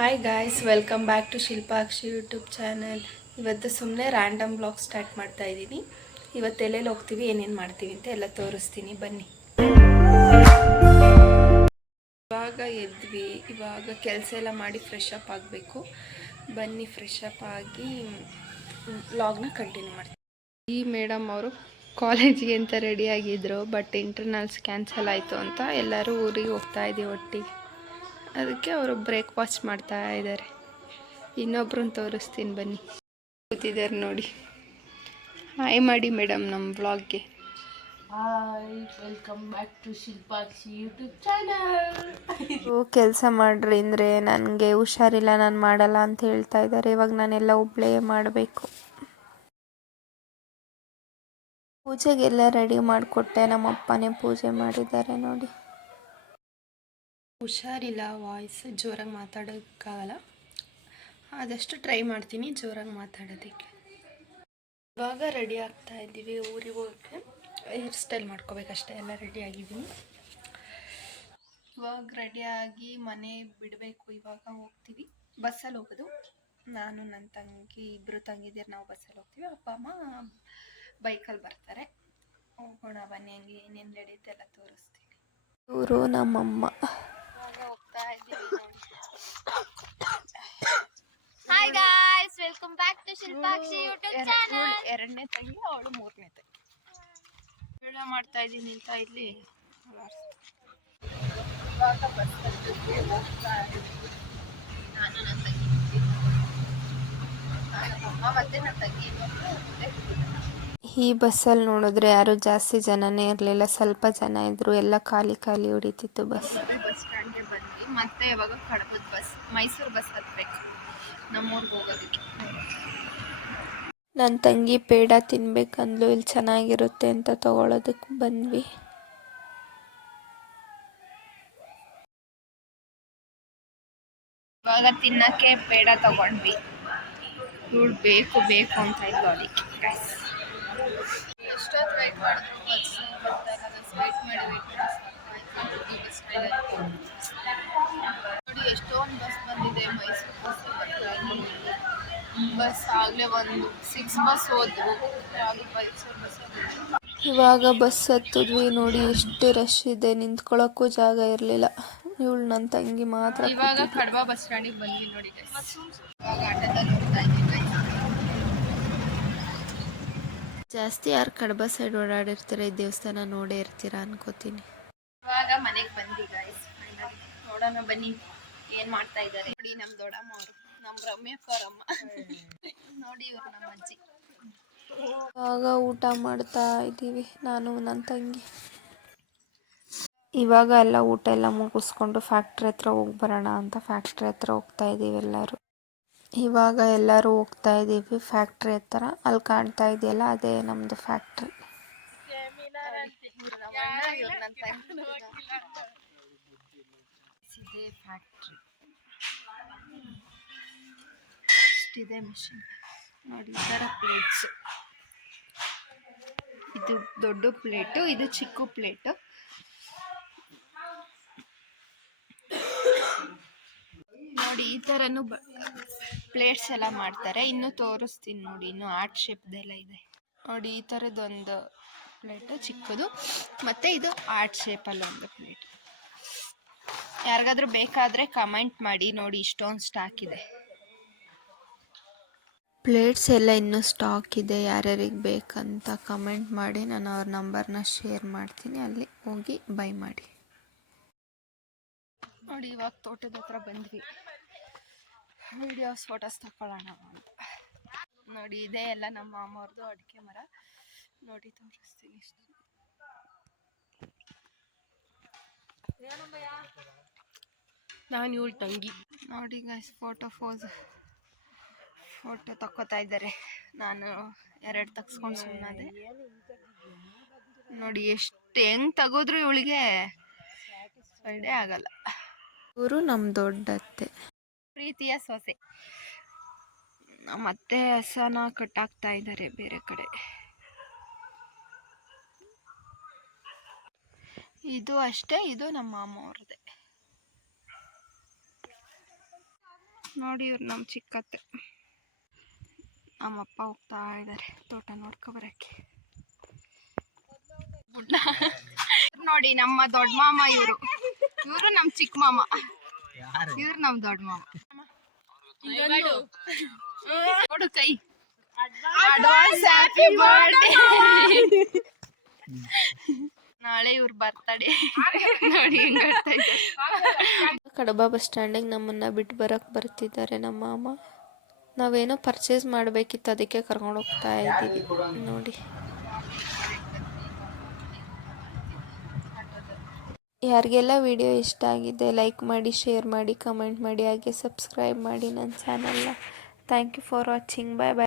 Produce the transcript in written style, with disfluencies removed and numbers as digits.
Hi guys, welcome back to Shilpakshi YouTube channel. ಇವತ್ತು ಸುಮ್ಮನೆ random blog start ಮಾಡ್ತಾ ಇದ್ದೀನಿ. ಇವತ್ತು ಎಲ್ಲೆಲ್ಲಿ ಹೋಗ್ತೀವಿ, ಏನೇನು ಮಾಡ್ತೀವಿ ಅಂತ ಎಲ್ಲ ತೋರಿಸ್ತೀನಿ, ಬನ್ನಿ. ಇವಾಗ ಎದ್ವಿ, ಇವಾಗ ಕೆಲಸ ಎಲ್ಲ ಮಾಡಿ ಫ್ರೆಶ್ ಅಪ್ ಆಗಬೇಕು. ಬನ್ನಿ, ಫ್ರೆಶ್ ಅಪ್ ಆಗಿ ಬ್ಲಾಗ್ನ ಕಂಟಿನ್ಯೂ ಮಾಡ್ತೀನಿ. ಈ ಮೇಡಮ್ ಅವರು ಕಾಲೇಜಿಗೆ ಅಂತ ರೆಡಿಯಾಗಿದ್ದರು, ಬಟ್ ಇಂಟರ್ನಲ್ಸ್ ಕ್ಯಾನ್ಸಲ್ ಆಯಿತು ಅಂತ ಎಲ್ಲರೂ ಊರಿಗೆ ಹೋಗ್ತಾ ಇದ್ದೀವಿ ಒಟ್ಟಿಗೆ. ಅದಕ್ಕೆ ಅವರು ಬ್ರೇಕ್ಫಾಸ್ಟ್ ಮಾಡ್ತಾ ಇದ್ದಾರೆ. ಇನ್ನೊಬ್ರನ್ನ ತೋರಿಸ್ತೀನಿ, ಬನ್ನಿ. ಕೂತಿದ್ದಾರೆ ನೋಡಿ. ಹಾಯ್ ಮಾಡಿ ಮೇಡಮ್ ನಮ್ಮ ವ್ಲಾಗ್ಗೆ. Hi, welcome back to Shilpakshi YouTube channel. ಕೆಲಸ ಮಾಡ್ರಿ ಅಂದರೆ ನನಗೆ ಹುಷಾರಿಲ್ಲ, ನಾನು ಮಾಡಲ್ಲ ಅಂತ ಹೇಳ್ತಾ ಇದ್ದಾರೆ. ಇವಾಗ ನಾನೆಲ್ಲ ಒಬ್ಬಳೇ ಮಾಡಬೇಕು. ಪೂಜೆಗೆಲ್ಲ ರೆಡಿ ಮಾಡಿಕೊಟ್ಟೆ, ನಮ್ಮಪ್ಪನೇ ಪೂಜೆ ಮಾಡಿದ್ದಾರೆ ನೋಡಿ. ಹುಷಾರಿಲ್ಲ, ವಾಯ್ಸ್ ಜೋರಾಗಿ ಮಾತಾಡೋಕ್ಕಾಗಲ್ಲ. ಆದಷ್ಟು ಟ್ರೈ ಮಾಡ್ತೀನಿ ಜೋರಾಗಿ ಮಾತಾಡೋದಕ್ಕೆ. ಇವಾಗ ರೆಡಿ ಆಗ್ತಾ ಇದ್ದೀವಿ, ಊರಿಗೆ ಹೋಗೋಕ್ಕೆ. ಹೇರ್ ಸ್ಟೈಲ್ ಮಾಡ್ಕೋಬೇಕಷ್ಟೇ, ಎಲ್ಲ ರೆಡಿ ಆಗಿದ್ದೀನಿ. ಇವಾಗ ರೆಡಿಯಾಗಿ ಮನೆ ಬಿಡಬೇಕು. ಇವಾಗ ಹೋಗ್ತೀವಿ, ಬಸ್ಸಲ್ಲಿ ಹೋಗೋದು. ನಾನು ನನ್ನ ತಂಗಿ ಇಬ್ಬರು ತಂಗಿದ್ದೀರು, ನಾವು ಬಸ್ಸಲ್ಲಿ ಹೋಗ್ತೀವಿ. ಅಪ್ಪ ಅಮ್ಮ ಬೈಕಲ್ಲಿ ಬರ್ತಾರೆ. ಹೋಗೋಣ ಬನ್ನಿ, ಹಂಗೆ ಏನೇನು ನಡೆಯುತ್ತೆ ಎಲ್ಲ ತೋರಿಸ್ತೀನಿ. ಇವರು ನಮ್ಮಮ್ಮ. ಇವಾಗ ಹೋಗ್ತಾ ಇದ್ದೀವಿ ನೋಡಿ. Hi guys, welcome back to Shilpakshi YouTube channel. ಎರಡನೇ ತಂಗಿ, ಅವಳು ಮೂರನೇ ತಂಗಿ. ವಿಡಿಯೋ ಮಾಡ್ತಾ ಇದ್ದೀನಿ ಅಂತ ಇಲ್ಲಿ ಇವಾಗ ಬಸ್ಸಲ್ಲಿ ಹೋಗ್ತಾ ಇದ್ದೀವಿ. ನಾನು ನನ್ನ ತಂಗಿ, ಅಮ್ಮ ಮತ್ತೆ ನನ್ನ ತಂಗಿ. ಈ ಬಸ್ಸಲ್ಲಿ ನೋಡಿದ್ರೆ ಯಾರು ಜಾಸ್ತಿ ಜನನೇ ಇರಲಿಲ್ಲ, ಸ್ವಲ್ಪ ಜನ ಇದ್ರು. ಎಲ್ಲ ಖಾಲಿ ಖಾಲಿ ಹೊಡಿತಿತ್ತು ಬಸ್. ಬಸ್ ಸ್ಟ್ಯಾಂಡ್ಗೆ ಬಂದ್ವಿ. ಮತ್ತೆ ಇವಾಗ ಕಡಬದ ಬಸ್, ಮೈಸೂರು ಬಸ್ ಹತ್ಬೇಕು ನಮ್ಮೂರ್ಗೆ ಹೋಗೋದಕ್ಕೆ. ನನ್ನ ತಂಗಿ ಪೇಡ ತಿನ್ಬೇಕಂದ್ಲು, ಇಲ್ಲಿ ಚೆನ್ನಾಗಿರುತ್ತೆ ಅಂತ ತಗೊಳ್ಳೋದಕ್ಕೆ ಬಂದ್ವಿ. ಇವಾಗ ತಿನ್ನಕ್ಕೆ ಪೇಡ ತಗೊಂಡ್ವಿ. ಇವಳು ಬೇಕು ಬೇಕು ಅಂತ ಇದ್ಲು, ಅದಕ್ಕೆ ಎಷ್ಟೊತ್ತು ವೆಯ್ಟ್ ಮಾಡಿದ್ರು ಬಸ್ ಬರ್ತಾ ಇಲ್ಲ. ವೆಯ್ಟ್ ಮಾಡಿ ನೋಡಿ, ಎಷ್ಟೊಂದು ಬಸ್ ಬಂದಿದೆ. ಮೈಸೂರು ಬಸ್ ಬರ್ತಾ ಇಲ್ಲ. ಬಸ್ ಆಗಲೇ ಒಂದು 6 ಬಸ್ ಹೋದ್ವು, ಯಾವುದು ಮೈಸೂರು ಬಸ್. ಇವಾಗ ಬಸ್ ಹತ್ತಿದ್ವಿ ನೋಡಿ, ಎಷ್ಟು ರಶ್ ಇದೆ, ನಿಂತ್ಕೊಳ್ಳೋಕ್ಕೂ ಜಾಗ ಇರಲಿಲ್ಲ. ಇವಳು ನನ್ನ ತಂಗಿ ಮಾತ್ರ. ಇವಾಗ ಕಡಬ ಬಸ್ ಸ್ಟ್ಯಾಂಡಿಗೆ ಬಂದ್ವಿ ನೋಡಿ. ಇವಾಗ ಆಟೋದಲ್ಲಿ ಹೋಗ್ತಾ ಇದ್ದೀವಿ. ಜಾಸ್ತಿ ಯಾರು ಕಡಬ ಸೈಡ್ ಓಡಾಡಿರ್ತಾರೆ, ಈ ದೇವಸ್ಥಾನ ನೋಡೇ ಇರ್ತೀರಾ ಅನ್ಕೋತೀನಿ. ಇವಾಗ ಮನೆಗೆ ಬಂದ್ವಿ ಗಾಯ್ಸ್. ನೋಡೋಣ ಬನ್ನಿ ಏನು ಮಾಡ್ತಾ ಇದ್ದಾರೆ ನೋಡಿ. ನಮ್ಮ ದೊಡ್ಡಮ್ಮ ಅವರು, ನಮ್ಮ ರಮ್ಯಕ್ಕವರಮ್ಮ ನೋಡಿ. ಇವರು ನಮ್ಮ ಅಜ್ಜಿ. ಇವಾಗ ಊಟ ಮಾಡ್ತಾ ಇದ್ದೀವಿ, ನಾನು ನನ್ನ ತಂಗಿ. ಇವಾಗ ಎಲ್ಲ ಊಟ ಎಲ್ಲ ಮುಗಿಸ್ಕೊಂಡು ಫ್ಯಾಕ್ಟ್ರಿ ಹತ್ರ ಹೋಗಿ ಬರೋಣ ಅಂತ ಫ್ಯಾಕ್ಟ್ರಿ ಹತ್ರ ಹೋಗ್ತಾ ಇದ್ದೀವಿ ಎಲ್ಲರೂ. ಇವಾಗ ಎಲ್ಲರೂ ಹೋಗ್ತಾ ಇದ್ದೀವಿ ಫ್ಯಾಕ್ಟ್ರಿ ಹತ್ರ. ಅಲ್ಲಿ ಕಾಣ್ತಾ ಇದೆಯಲ್ಲ, ಅದೇ ನಮ್ಮದು ಫ್ಯಾಕ್ಟ್ರಿ. ಫ್ಯಾಕ್ಟ್ರಿ ಇಷ್ಟಿದೆ ಮಿಷಿನ್ ನೋಡಿ. ಈ ಥರ ಪ್ಲೇಟ್ಸ್, ಇದು ದೊಡ್ಡ ಪ್ಲೇಟು, ಇದು ಚಿಕ್ಕ ಪ್ಲೇಟು. ನೋಡಿ, ಈ ಥರನೂ ಪ್ಲೇಟ್ಸ್ ಎಲ್ಲ ಮಾಡ್ತಾರೆ. ಇನ್ನೂ ತೋರಿಸ್ತೀನಿ ನೋಡಿ, ಇನ್ನೂ ಆರ್ಟ್ ಶೇಪ್ದೆಲ್ಲ ಇದೆ ನೋಡಿ. ಈ ಥರದ್ದೊಂದು ಪ್ಲೇಟು ಚಿಕ್ಕದು, ಮತ್ತು ಇದು ಆರ್ಟ್ ಶೇಪಲ್ಲಿ ಒಂದು ಪ್ಲೇಟ್. ಯಾರಿಗಾದ್ರೂ ಬೇಕಾದರೆ ಕಮೆಂಟ್ ಮಾಡಿ ನೋಡಿ, ಇಷ್ಟೊಂದು ಸ್ಟಾಕ್ ಇದೆ. ಪ್ಲೇಟ್ಸ್ ಎಲ್ಲ ಇನ್ನೂ ಸ್ಟಾಕ್ ಇದೆ. ಯಾರ್ಯಾರಿಗೆ ಬೇಕಂತ ಕಮೆಂಟ್ ಮಾಡಿ, ನಾನು ಅವ್ರ ನಂಬರ್ನ ಶೇರ್ ಮಾಡ್ತೀನಿ, ಅಲ್ಲಿ ಹೋಗಿ ಬೈ ಮಾಡಿ ನೋಡಿ. ಇವಾಗ ತೋಟದ ಹತ್ರ ಬಂದ್ವಿ, ವಿಡಿಯೋಸ್ ಫೋಟೋಸ್ ತಗೊಳ್ಳೋಣ ಅಂತ ನೋಡಿ. ಇದೇ ಎಲ್ಲ ನಮ್ಮ ಮಾಮವ್ರದ್ದು ಅಡಿಕೆ ಮರ ನೋಡಿ, ತೋರಿಸ್ತೀನಿ. ನಾನು ಇವಳು ತಂಗಿ ನೋಡಿ ಗೈಸ್, ಫೋಟೋ ತಕ್ಕೋತಾ ಇದ್ದಾರೆ. ನಾನು 2 ತಗ್ಸ್ಕೊಂಡು ಸುಮ್ಮನಾದೆ ನೋಡಿ. ಎಷ್ಟು ಹೆಂಗೆ ತೆಗೆದ್ರು ಇವಳಿಗೆ ಐಡಿಯಾ ಆಗಲ್ಲ. ಇವರು ನಮ್ಮ ದೊಡ್ಡತ್ತೆ, ಪ್ರೀತಿಯ ಸೊಸೆ. ಮತ್ತೆ ಹಸನ ಕಟ್ಟಾಕ್ತಾ ಇದ್ದಾರೆ ಬೇರೆ ಕಡೆ. ಇದು ಅಷ್ಟೇ, ಇದು ನಮ್ಮ ಮಾಮ ಅವ್ರದ್ದೇ. ನೋಡಿ ಇವ್ರು ನಮ್ಮ ಚಿಕ್ಕತ್ತೆ. ನಮ್ಮಪ್ಪ ಹೋಗ್ತಾ ಇದ್ದಾರೆ ತೋಟ ನೋಡ್ಕೊಬರಕ್ಕೆ. ನೋಡಿ ನಮ್ಮ ದೊಡ್ಡ ಮಾಮ ಇವರು ನಮ್ಮ ಚಿಕ್ಕ ಮಾಮ, ಇವ್ರು ನಮ್ಮ ದೊಡ್ಡ ಮಾಮ. ನೋಡು ಕೈ ಅಡ್ವಾನ್ಸ್ ಹ್ಯಾಪಿ ಬರ್ತ್ಡೇ. ನಾಳೆ ಇವ್ರ ಬರ್ತಡೇ. ನೋಡಿ ಹೆಂಗ್ ಆಡ್ತಾ ಇದ್ದಾರೆ. ಕಡಬ ಬಸ್ ಸ್ಟ್ಯಾಂಡಿಗೆ ನಮ್ಮನ್ನ ಬಿಟ್ಟು ಬರಕ್ಕೆ ಬರ್ತಿದ್ದಾರೆ ನಮ್ಮ ಮಾಮ. ನಾವೇನೋ ಪರ್ಚೇಸ್ ಮಾಡಬೇಕಿತ್ತು, ಅದಕ್ಕೆ ಕರ್ಕೊಂಡು ಹೋಗ್ತಾ ಇದ್ದೀವಿ. ನೋಡಿ ಯಾರಿಗೆಲ್ಲ ವಿಡಿಯೋ ಇಷ್ಟ ಆಗಿದೆ ಲೈಕ್ ಮಾಡಿ, ಶೇರ್ ಮಾಡಿ, ಕಮೆಂಟ್ ಮಾಡಿ, ಹಾಗೆ ಸಬ್ಸ್ಕ್ರೈಬ್ ಮಾಡಿ ನನ್ನ ಚಾನಲ್ನ. Thank you for watching. Bye bye.